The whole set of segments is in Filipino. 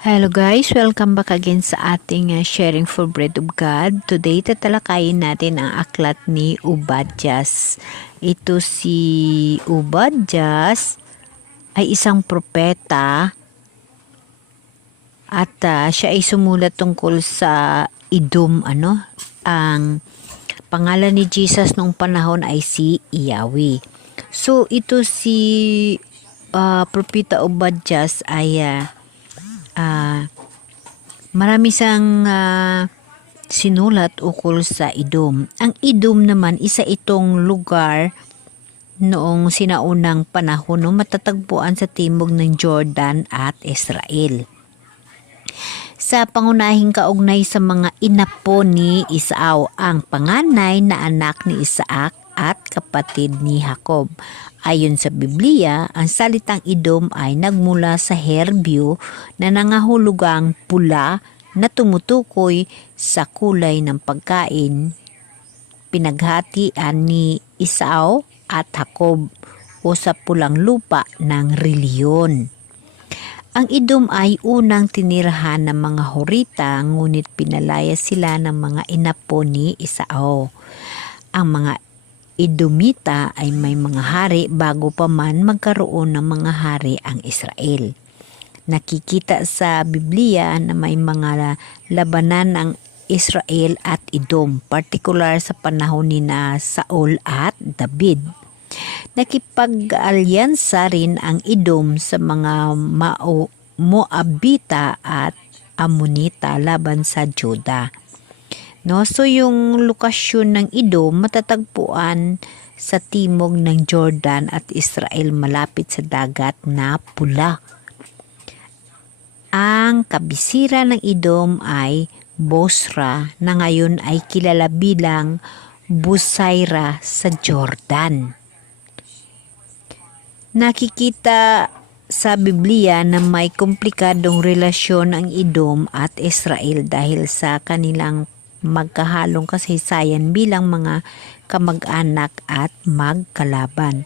Hello guys, welcome back again sa ating Sharing for Bread of God. Today tatalakayin natin ang aklat ni Obadjas. Ito si Obadjas ay isang propeta at siya ay sumulat tungkol sa Edom. Ang pangalan ni Jesus noong panahon ay si Yahweh. So ito si propeta Obadjas ay marami siyang sinulat ukol sa Edom. Ang Edom naman, isa itong lugar noong sinaunang panahon, matatagpuan sa timog ng Jordan at Israel. Sa pangunahing kaugnay sa mga inapo ni Esau, ang panganay na anak ni Isaac at kapatid ni Jacob. Ayon sa Biblia, ang salitang Edom ay nagmula sa Herbeo na nangahulugang pula na tumutukoy sa kulay ng pagkain. Pinaghatian ni Esau at Jacob o sa pulang lupa ng reliyon. Ang Edom ay unang tinirahan ng mga Horita, ngunit pinalaya sila ng mga inapo ni Esau. Ang mga Edomita ay may mga hari bago pa man magkaroon ng mga hari ang Israel. Nakikita sa Biblia na may mga labanan ang Israel at Edom, partikular sa panahon ni Saul at David. Nakipag-alyansa rin ang Edom sa mga Moabita at Ammonita laban sa Juda. So yung lokasyon ng Edom matatagpuan sa timog ng Jordan at Israel malapit sa dagat na pula. Ang kabisira ng Edom ay Bosra na ngayon ay kilala bilang Busaira sa Jordan. Nakikita sa Biblia na may komplikadong relasyon ang Edom at Israel dahil sa kanilang magkahalong kasaysayan bilang mga kamag-anak at magkalaban.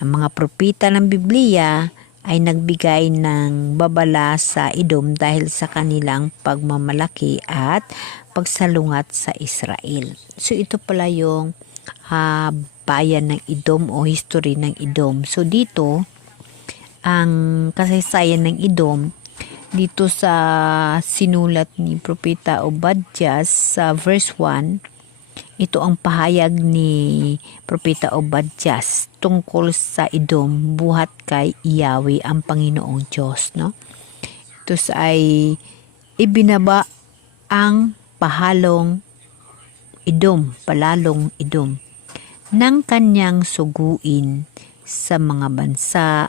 Ang mga propeta ng Biblia ay nagbigay ng babala sa Edom dahil sa kanilang pagmamalaki at pagsalungat sa Israel. So ito pala yung bayan ng Edom o history ng Edom. So dito, ang kasaysayan ng Edom, dito sa sinulat ni Propeta Obadjas sa verse 1, ito ang pahayag ni Propeta Obadjas tungkol sa Edom buhat kay Yahweh ang Panginoong Diyos. Ito ay ibinaba ang palalong Edom ng kanyang suguin sa mga bansa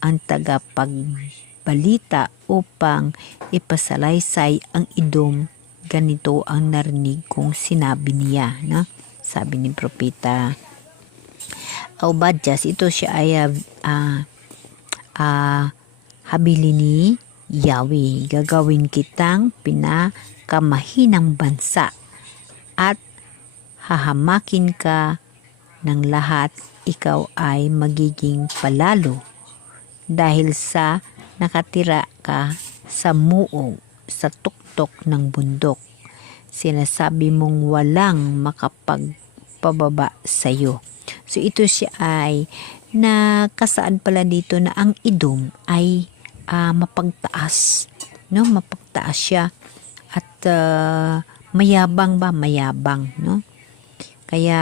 ang tagapagbalita upang ipasalaysay ang Edom. Ganito ang narinig kong sinabi niya. Sabi ni Propeta Obadjas, ito siya ay habili ni Yahweh. Gagawin kitang pinakamahinang bansa at hahamakin ka ng lahat. Ikaw ay magiging palalo dahil sa nakatira ka sa muog, sa tuktok ng bundok. Sinasabi mong walang makapagpababa sa iyo. So ito siya ay nakasaad pala dito na ang Edom ay mapagtaas. Mapagtaas siya at mayabang. Kaya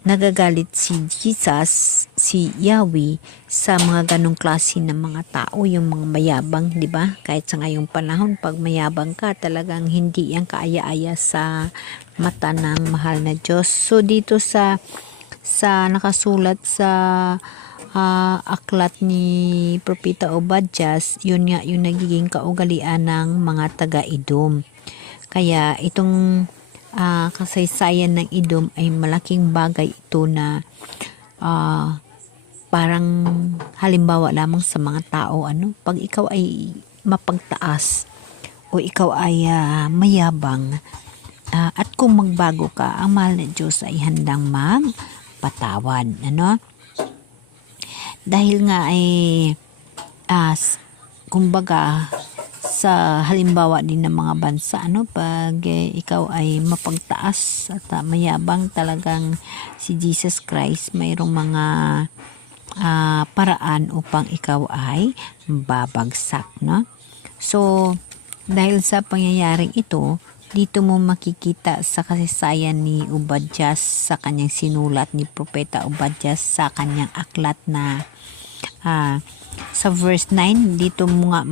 nagagalit si Jesus, si Yahweh, sa mga ganong klase ng mga tao, yung mga mayabang, di ba? Kahit sa ngayong panahon, pag mayabang ka, talagang hindi yan kaaya-aya sa mata ng mahal na Diyos. So dito sa nakasulat sa aklat ni Propeta Obadjas, yun nga yung nagiging kaugalian ng mga taga-Edom. Kaya itong kasaysayan ng Edom ay malaking bagay ito na parang halimbawa lamang sa mga tao. Pag ikaw ay mapagtaas o ikaw ay mayabang at kung magbago ka, ang mahal na Diyos ay handang magpatawad. Dahil nga ay kumbaga sa halimbawa din ng mga bansa, pag ikaw ay mapagtaas at mayabang, talagang si Jesus Christ mayroong mga paraan upang ikaw ay babagsak, no? So dahil sa pangyayaring ito, dito mo makikita sa kasaysayan ni Obadias sa kanyang sinulat ni Propeta Obadias sa kanyang aklat na sa verse 9, dito mo nga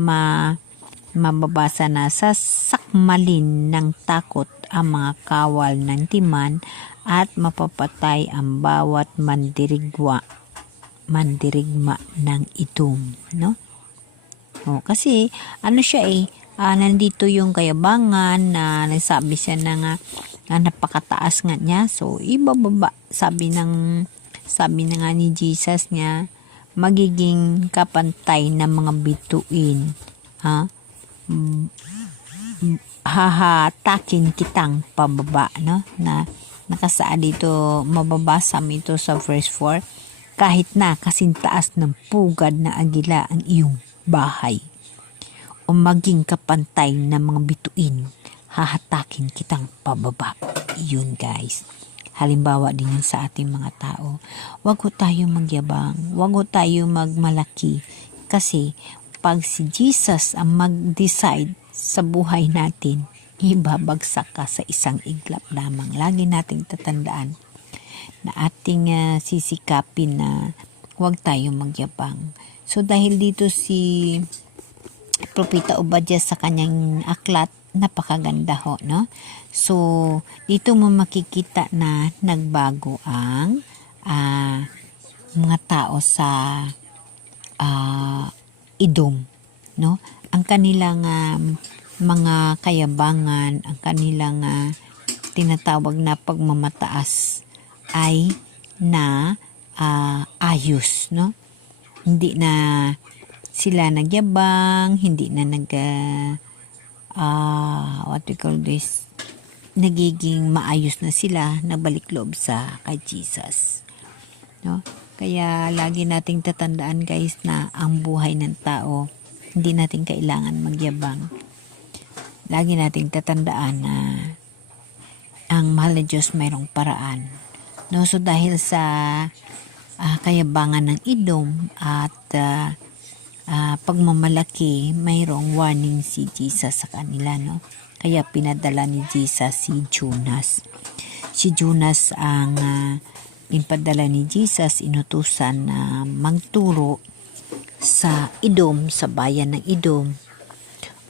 mababasa na sa sakmalin ng takot ang mga kawal ng timan at mapapatay ang bawat mandirigma ng Idom, no? Kasi siya nandito yung kayabangan na nagsabi siya na napakataas nga niya, so ibababa, sabi na nga ni Jesus niya, magiging kapantay ng mga bituin, hahatakin kitang pababa, no? Na nakasaad dito, mababasa mo ito sa verse 4, kahit na kasintaas ng pugad na agila ang iyong bahay, o maging kapantay ng mga bituin, hahatakin kitang pababa. Yun guys, halimbawa din yun sa ating mga tao. Wag ho tayo magyabang, wag ho tayo magmalaki, kasi pag si Jesus ang mag-decide sa buhay natin, ibabagsak ka sa isang iglap lamang. Lagi nating tatandaan na ating sisikapin na wag tayo magyabang. So dahil dito si Propeta Obadias sa kanyang aklat, napakaganda ho, no? So dito mo makikita na nagbago ang mga tao sa Idom, no? Ang kanilang mga kayabangan, ang kanilang tinatawag na pagmamataas ay na ayos, no? Hindi na sila nagyabang, hindi na nagiging maayos na sila, nabalik loob sa kay Jesus, no? Kaya lagi nating tatandaan guys na ang buhay ng tao, hindi natin kailangan magyabang. Lagi nating tatandaan na ang mahal na Diyos mayroong paraan, no? So dahil sa kayabangan ng Idom at pagmamalaki, mayroong warning si Jesus sa kanila, no? Kaya pinadala ni Jesus si Jonas. Si Jonas ang pinadala ni Jesus, inutusan na magturo sa Idom, sa bayan ng Idom,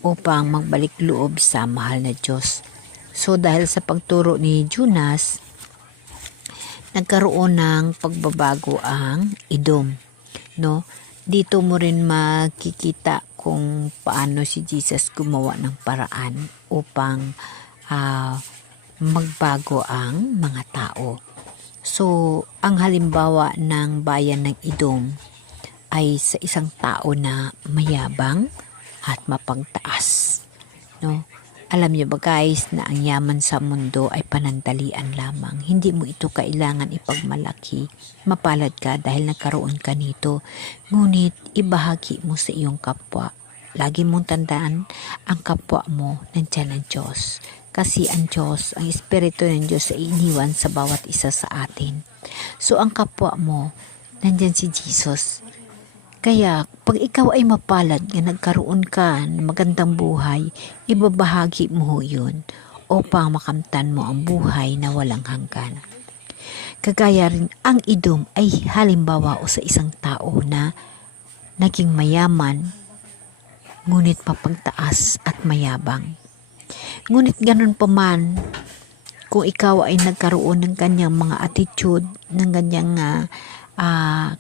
upang magbalik loob sa mahal na Diyos. So dahil sa pagturo ni Jonas, nagkaroon ng pagbabago ang Idom, no? Dito mo rin makikita kung paano si Jesus gumawa ng paraan upang magbago ang mga tao. So ang halimbawa ng bayan ng Idom ay sa isang tao na mayabang at mapagtaas, no? Alam niyo ba guys na ang yaman sa mundo ay panandalian lamang. Hindi mo ito kailangan ipagmalaki. Mapalad ka dahil nagkaroon ka nito. Ngunit ibahagi mo sa iyong kapwa. Lagi mong tandaan, ang kapwa mo nandiyan ang Diyos. Kasi ang Diyos, ang Espiritu ng Diyos ay iniwan sa bawat isa sa atin. So ang kapwa mo, nandiyan si Jesus. Kaya, pag ikaw ay mapalad na nagkaroon ka ng magandang buhay, ibabahagi mo yun upang makamtan mo ang buhay na walang hanggan. Kagaya rin, ang Idom ay halimbawa o sa isang tao na naging mayaman, ngunit mapagtaas at mayabang. Ngunit ganun pa man, kung ikaw ay nagkaroon ng kanyang mga attitude, ng kanyang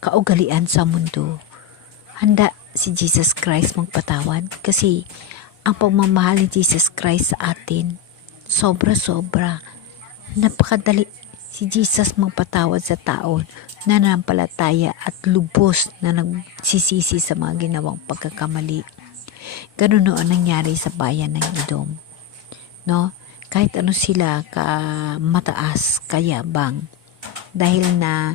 kaugalian sa mundo, handa si Jesus Christ magpatawad, kasi ang pagmamahal ni Jesus Christ sa atin sobra-sobra. Napakadali si Jesus magpatawad sa tao na nanampalataya at lubos na nagsisisi sa mga ginawang pagkakamali. Ganun noon nangyari sa bayan ng Idom, no? Kahit ano sila mataas, kayabang, dahil na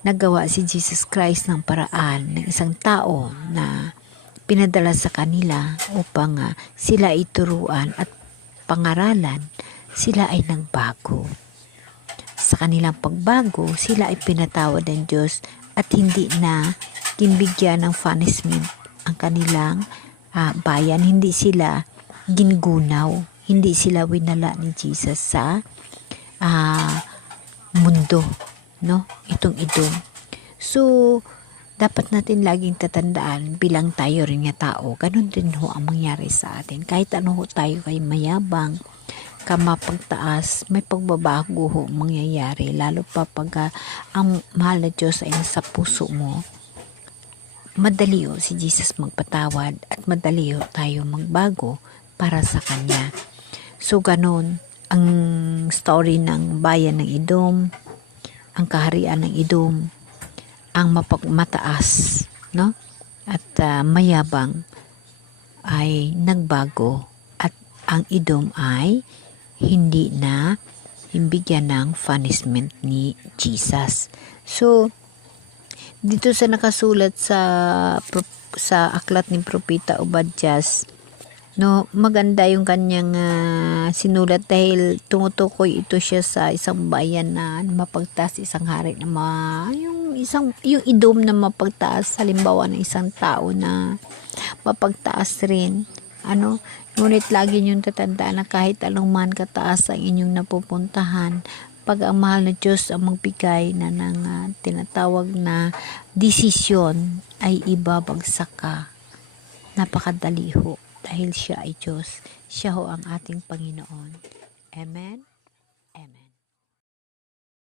nagawa si Jesus Christ ng paraan ng isang tao na pinadala sa kanila upang sila ituruan at pangaralan, sila ay nagbago. Sa kanilang pagbago, sila ay pinatawad ng Diyos at hindi na kinbigyan ng punishment ang kanilang bayan. Hindi sila gingunaw, hindi sila winala ni Jesus sa mundo, no? Itong Edom. So, dapat natin laging tatandaan bilang tayo rin nga tao, ganun din ho ang mangyari sa atin. Kahit ano ho tayo kay mayabang, kamapagtaas, may pagbabago ho mangyayari. Lalo pa pag ang mahal na Diyos ay nasa puso mo, madali ho si Jesus magpatawad at madali ho tayo magbago para sa Kanya. So, ganun ang story ng bayan ng Edom, ang kaharian ng Edom, ang mataas, no? At mayabang ay nagbago at ang Edom ay hindi na himbigyan ng punishment ni Jesus. So, dito sa nakasulat sa aklat ni Propeta Obadjas, no, maganda yung kanyang sinulat dahil tumutukoy ito siya sa isang bayan na mapagtaas, isang hari na yung Edom na mapagtaas, halimbawa ng isang tao na mapagtaas rin. Ngunit lagi niyong tatandaan na kahit anong man kataas ang inyong napupuntahan, pag ang mahal na Diyos ang magbigay na ng tinatawag na desisyon, ay ibabagsak ka. Napakadali ho dahil siya ay Diyos. Siya ho ang ating Panginoon. Amen?